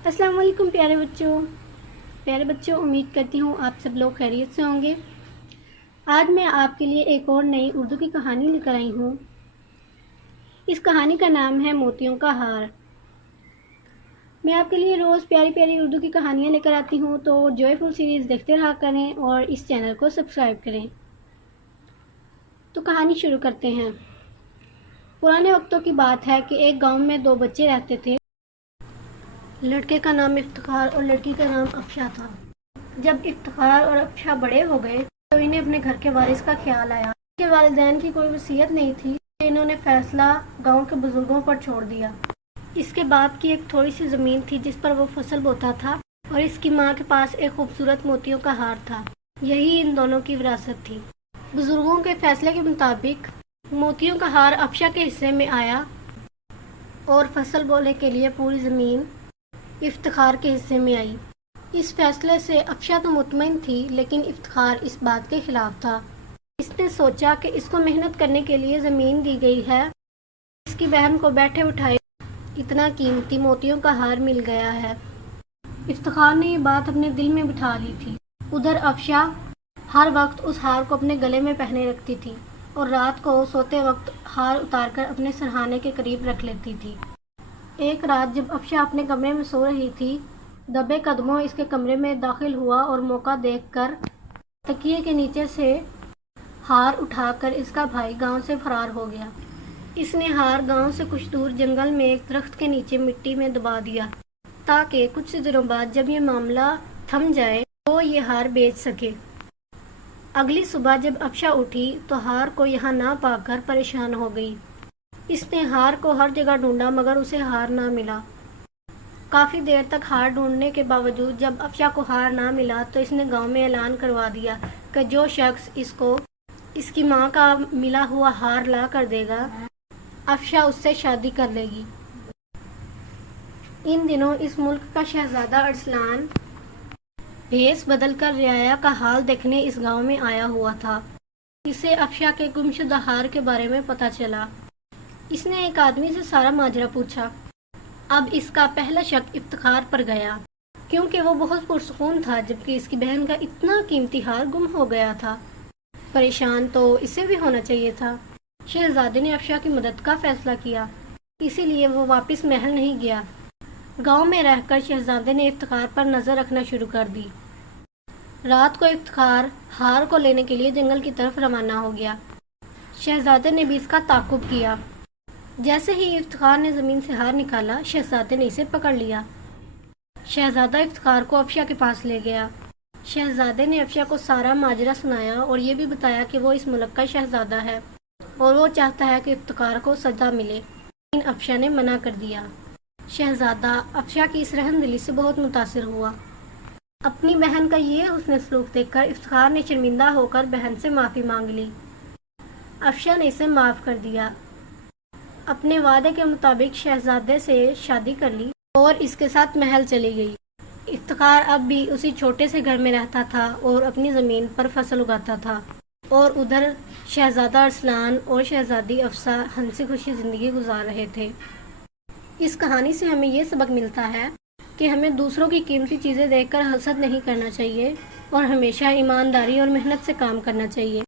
अस्सलाम वालेकुम प्यारे बच्चों, उम्मीद करती हूँ आप सब लोग खैरियत से होंगे। आज मैं आपके लिए एक और नई उर्दू की कहानी लेकर आई हूँ। इस कहानी का नाम है मोतियों का हार। मैं आपके लिए रोज़ प्यारी प्यारी उर्दू की कहानियाँ लेकर आती हूँ, तो जॉयफुल सीरीज़ देखते रहा करें और इस चैनल को सब्सक्राइब करें। तो कहानी शुरू करते हैं। पुराने वक्तों की बात है कि एक गाँव में दो बच्चे रहते थे। लड़के का नाम इफ्तिखार और लड़की का नाम अफशा था। जब इफ्तिखार और अफशा बड़े हो गए तो इन्हें अपने घर के वारिस का ख्याल आया। इनके वालिदैन की कोई वसीयत नहीं थी, इन्होंने फैसला गांव के बुजुर्गों पर छोड़ दिया। इसके बाप की एक थोड़ी सी ज़मीन थी जिस पर वो फसल बोता था, और इसकी माँ के पास एक खूबसूरत मोतियों का हार था। यही इन दोनों की विरासत थी। बुजुर्गों के फैसले के मुताबिक मोतियों का हार अफशा के हिस्से में आया और फसल बोने के लिए पूरी ज़मीन इफ्तिखार के हिस्से में आई। इस फैसले से अफशा तो मुतमईन थी, लेकिन इफ्तिखार इस बात के खिलाफ था। इसने सोचा कि इसको मेहनत करने के लिए ज़मीन दी गई है, इसकी बहन को बैठे उठाए इतना कीमती मोतियों का हार मिल गया है। इफ्तिखार ने ये बात अपने दिल में बिठा ली थी। उधर अफशा हर वक्त उस हार को अपने गले में पहने रखती थी और रात को सोते वक्त हार उतारकर अपने सरहाने के करीब रख लेती थी। एक रात जब अफशा अपने कमरे में सो रही थी, दबे कदमों इसके कमरे में दाखिल हुआ और मौका देखकर तकिए के नीचे से हार उठाकर इसका भाई गांव से फरार हो गया। इसने हार गांव से कुछ दूर जंगल में एक दरख्त के नीचे मिट्टी में दबा दिया, ताकि कुछ दिनों बाद जब ये मामला थम जाए तो ये हार बेच सके। अगली सुबह जब अफशा उठी तो हार को यहाँ ना पाकर परेशान हो गई। इसने हार को हर जगह ढूंढा, मगर उसे हार ना मिला। काफ़ी देर तक हार ढूंढने के बावजूद जब अफशा को हार ना मिला तो इसने गांव में ऐलान करवा दिया कि जो शख्स इसको इसकी माँ का मिला हुआ हार ला कर देगा, अफशा उससे शादी कर लेगी। इन दिनों इस मुल्क का शहजादा अरसलान भेस बदलकर रियाया का हाल देखने इस गांव में आया हुआ था। इसे अफशा के गुमशुदा हार के बारे में पता चला। इसने एक आदमी से सारा माजरा पूछा। अब इसका पहला शक इफ्तिखार पर गया, क्योंकि वो बहुत पुरसुकून था, जबकि इसकी बहन का इतना कीमती हार गुम हो गया था। परेशान तो इसे भी होना चाहिए था। शहजादे ने अफशा की मदद का फैसला किया, इसीलिए वो वापस महल नहीं गया। गांव में रहकर शहजादे ने इफ्तिखार पर नज़र रखना शुरू कर दी। रात को इफ्तिखार हार को लेने के लिए जंगल की तरफ रवाना हो गया। शहजादे ने भी इसका ताक़ुब किया। जैसे ही इफ्तिखार ने ज़मीन से हार निकाला, शहजादे ने इसे पकड़ लिया। शहजादा इफ्तिखार को अफशा के पास ले गया। शहजादे ने अफशा को सारा माजरा सुनाया और ये भी बताया कि वो इस मुल्क का शहजादा है और वो चाहता है कि इफ्तिखार को सजा मिले, लेकिन अफशा ने मना कर दिया। शहजादा अफशा की इस रहमदिली से बहुत मुतासिर हुआ। अपनी बहन का ये हुस्न सलूक देखकर इफ्तिखार ने शर्मिंदा होकर बहन से माफ़ी मांग ली। अफशा ने इसे माफ़ कर दिया। अपने वादे के मुताबिक शहजादे से शादी कर ली और इसके साथ महल चली गई। इफ्तिखार अब भी उसी छोटे से घर में रहता था और अपनी ज़मीन पर फसल उगाता था, और उधर शहजादा अरसलान और शहजादी अफशा हंसी खुशी ज़िंदगी गुजार रहे थे। इस कहानी से हमें ये सबक मिलता है कि हमें दूसरों की कीमती चीज़ें देखकर हसद नहीं करना चाहिए और हमेशा ईमानदारी और मेहनत से काम करना चाहिए।